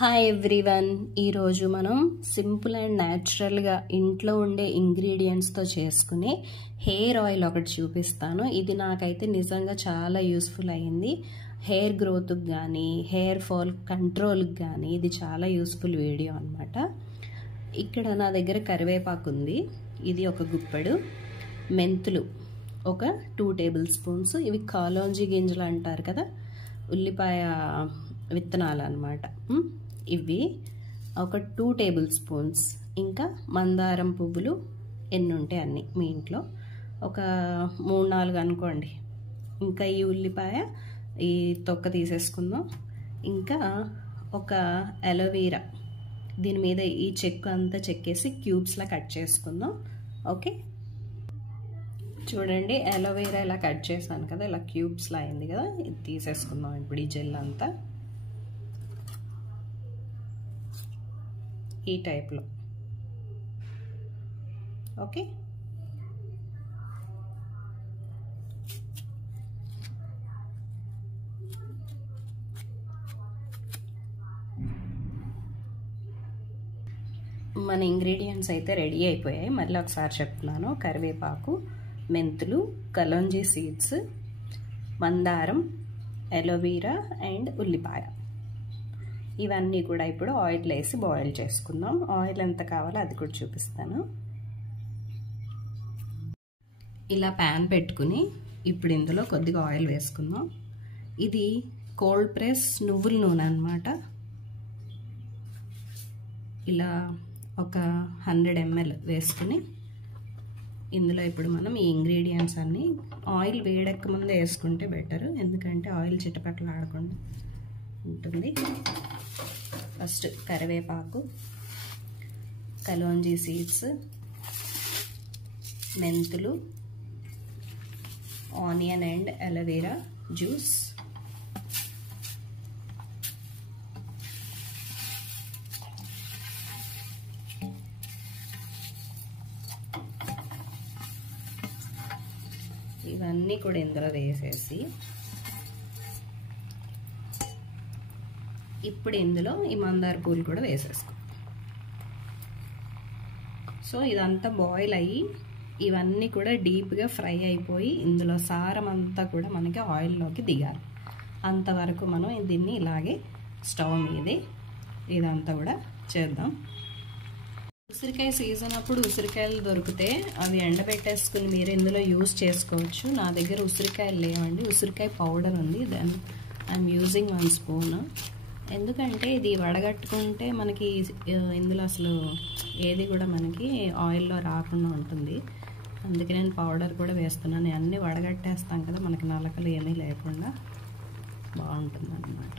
Hi everyone, ఈరోజు మనం simple and న్యాచురల్గా ఇంట్లో ఉండే ఇంగ్రీడియంట్స్తో చేసుకునే హెయిర్ ఆయిల్ ఒకటి చూపిస్తాను. ఇది నాకైతే నిజంగా చాలా యూస్ఫుల్ అయ్యింది. హెయిర్ గ్రోత్కి కానీ హెయిర్ ఫాల్ కంట్రోల్కి కానీ ఇది చాలా యూస్ఫుల్ వీడియో అనమాట. ఇక్కడ నా దగ్గర కరివేపాకు ఉంది, ఇది ఒక గుప్పెడు. మెంతులు ఒక 2 టేబుల్ స్పూన్స్, ఇవి కాలోంజీ గింజలు అంటారు కదా, ఉల్లిపాయ విత్తనాలు అన్నమాట. ఇవి ఒక 2 టేబుల్ స్పూన్స్. ఇంకా మందారం పువ్వులు ఎన్ని ఉంటే అన్ని మీ ఇంట్లో, ఒక 3-4 అనుకోండి. ఇంకా ఈ ఉల్లిపాయ ఈ తొక్క తీసేసుకుందాం. ఇంకా ఒక అలోవెరా, దీని మీద ఈ చెక్కు అంతా చెక్కేసి క్యూబ్స్లా కట్ చేసుకుందాం. ఓకే, చూడండి అలోవెరా ఇలా కట్ చేశాను కదా, ఇలా క్యూబ్స్లా అయింది కదా, ఇది తీసేసుకుందాం ఇప్పుడు ఈ జెల్ అంతా ఈ టైప్లో. ఓకే, మన ఇంగ్రీడియంట్స్ అయితే రెడీ అయిపోయాయి. మళ్ళీ ఒకసారి చెప్తున్నాను. కరివేపాకు, మెంతులు, కలోంజీ సీడ్స్, మందారం, అలోవెరా అండ్ ఉల్లిపాయ, ఇవన్నీ కూడా ఇప్పుడు ఆయిల్ వేసి బాయిల్ చేసుకుందాం. ఆయిల్ ఎంత కావాలో అది కూడా చూపిస్తాను. ఇలా ప్యాన్ పెట్టుకుని ఇప్పుడు ఇందులో కొద్దిగా ఆయిల్ వేసుకుందాం. ఇది కోల్డ్ ప్రెస్ నువ్వుల నూనె అన్నమాట. ఇలా ఒక 100 ml వేసుకుని ఇందులో ఇప్పుడు మనం ఈ ఇంగ్రీడియంట్స్ అన్నీ, ఆయిల్ వేడెక్క ముందే వేసుకుంటే బెటర్, ఎందుకంటే ఆయిల్ చిటపట్లు ఆడకుండా ఉంటుంది. ఫస్ట్ కరివేపాకు, కలోంజీ సీడ్స్, మెంతులు, ఆనియన్ అండ్ అలోవెరా జ్యూస్, ఇవన్నీ కూడా ఇందులో వేసేసి ఇప్పుడు ఇందులో ఈ మందార పూలు కూడా వేసేసుకో. సో ఇదంతా బాయిల్ అయ్యి ఇవన్నీ కూడా డీప్గా ఫ్రై అయిపోయి ఇందులో సారం అంతా కూడా మనకి ఆయిల్లోకి దిగాలి. అంతవరకు మనం దీన్ని ఇలాగే స్టవ్ మీదే ఇదంతా కూడా చేద్దాం. ఉసిరికాయ సీజన్ అప్పుడు ఉసిరికాయలు దొరికితే అవి ఎండబెట్టేసుకుని మీరు ఇందులో యూజ్ చేసుకోవచ్చు. నా దగ్గర ఉసిరికాయలు లేవండి, ఉసిరికాయ పౌడర్ ఉంది, దెన్ ఐఎమ్ యూజింగ్ 1 స్పూన్. ఎందుకంటే ఇది వడగట్టుకుంటే మనకి ఇందులో అసలు ఏది కూడా మనకి ఆయిల్లో రాకుండా ఉంటుంది. అందుకే నేను పౌడర్ కూడా వేస్తున్నాను. అన్నీ వడగట్టేస్తాం కదా, మనకి నలకలు ఏమీ లేకుండా బాగుంటుంది అన్నమాట.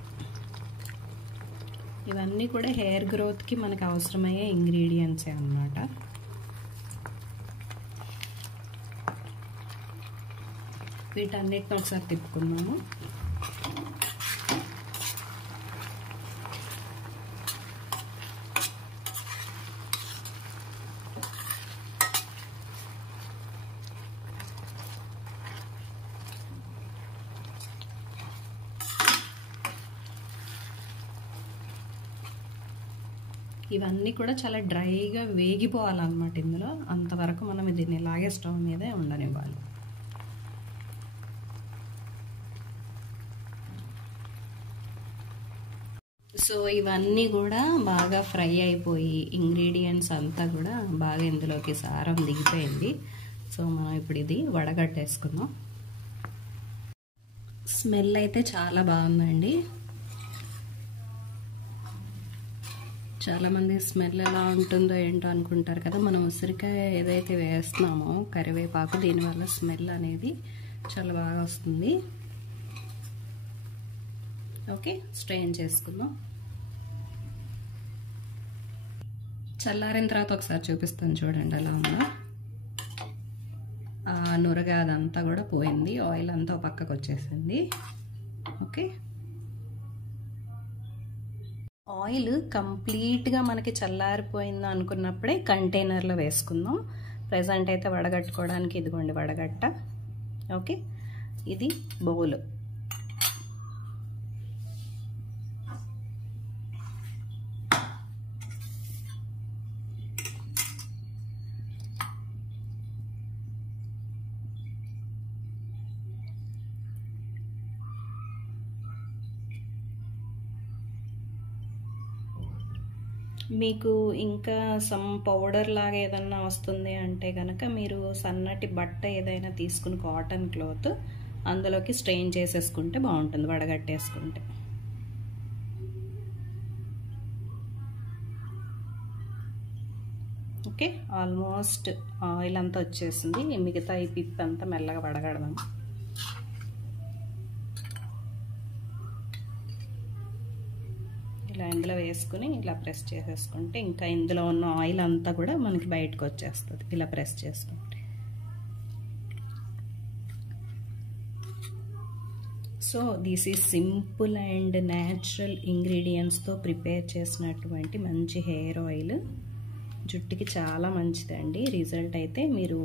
ఇవన్నీ కూడా హెయిర్ గ్రోత్కి మనకు అవసరమయ్యే ఇంగ్రీడియంట్సే అన్నమాట. వీటన్నిటిని ఒకసారి తిప్పుకుందాము. ఇవన్నీ కూడా చాలా డ్రైగా వేగిపోవాలన్నమాట ఇందులో, అంతవరకు మనం దీన్ని ఇలాగే స్టవ్ మీదే ఉండనివ్వాలి. సో ఇవన్నీ కూడా బాగా ఫ్రై అయిపోయి ఇంగ్రీడియంట్స్ అంతా కూడా బాగా ఇందులోకి సారం దిగిపోయింది. సో మనం ఇప్పుడు ఇది వడగట్టేసుకుందాం. స్మెల్ అయితే చాలా బాగుందండి. చాలామంది స్మెల్ ఎలా ఉంటుందో ఏంటో అనుకుంటారు కదా, మనం ఉసిరికాయ ఏదైతే వేస్తున్నామో కరివేపాకు, దీనివల్ల స్మెల్ అనేది చాలా బాగా వస్తుంది. ఓకే, స్ట్రెయిన్ చేసుకుందాం. చల్లారిన తర్వాత ఒకసారి చూపిస్తాను, చూడండి ఎలా ఉందో. ఆ నురగ అదంతా కూడా పోయింది, ఆయిల్ అంతా పక్కకు వచ్చేసింది. ఓకే, ఆయిల్ కంప్లీట్గా మనకి చల్లారిపోయింది అనుకున్నప్పుడే కంటైనర్లో వేసుకుందాం. ప్రెజెంట్ అయితే వడగట్టుకోవడానికి ఇదిగోండి వడగట్ట. ఓకే, ఇది బౌల్. మీకు ఇంకా సమ్ పౌడర్ లాగా ఏదన్నా వస్తుంది అంటే కనుక మీరు సన్నటి బట్ట ఏదైనా తీసుకుని కాటన్ క్లాత్ అందులోకి స్ట్రెయిన్ చేసేసుకుంటే బాగుంటుంది, వడగట్టేసుకుంటే. ఓకే, ఆల్మోస్ట్ ఆయిల్ అంతా వచ్చేసింది. మిగతా ఈ పిప్ అంతా మెల్లగా వడగడదాం. ఇలా ఇందులో వేసుకుని ఇలా ప్రెస్ చేసేసుకుంటే ఇంకా ఇందులో ఉన్న ఆయిల్ అంతా కూడా మనకి బయటకు వచ్చేస్తుంది ఇలా ప్రెస్ చేసుకుంటే. So this is simple and natural ఇంగ్రీడియంట్స్తో ప్రిపేర్ చేసినటువంటి మంచి హెయిర్ ఆయిల్. జుట్టుకి చాలా మంచిదండి. రిజల్ట్ అయితే మీరు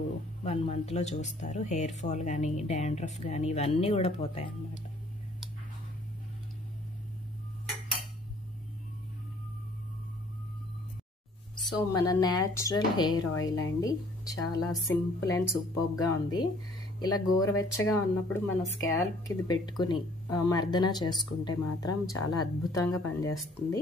1 మంత్లో చూస్తారు. హెయిర్ ఫాల్ కానీ డాండ్రఫ్ కానీ ఇవన్నీ కూడా పోతాయి అన్నమాట. సో మన న్యాచురల్ హెయిర్ ఆయిల్ అండి, చాలా సింపుల్ అండ్ సూపర్గా ఉంది. ఇలా గోరువెచ్చగా ఉన్నప్పుడు మన స్కాల్ప్కి ఇది పెట్టుకుని మర్దన చేసుకుంటే మాత్రం చాలా అద్భుతంగా పనిచేస్తుంది.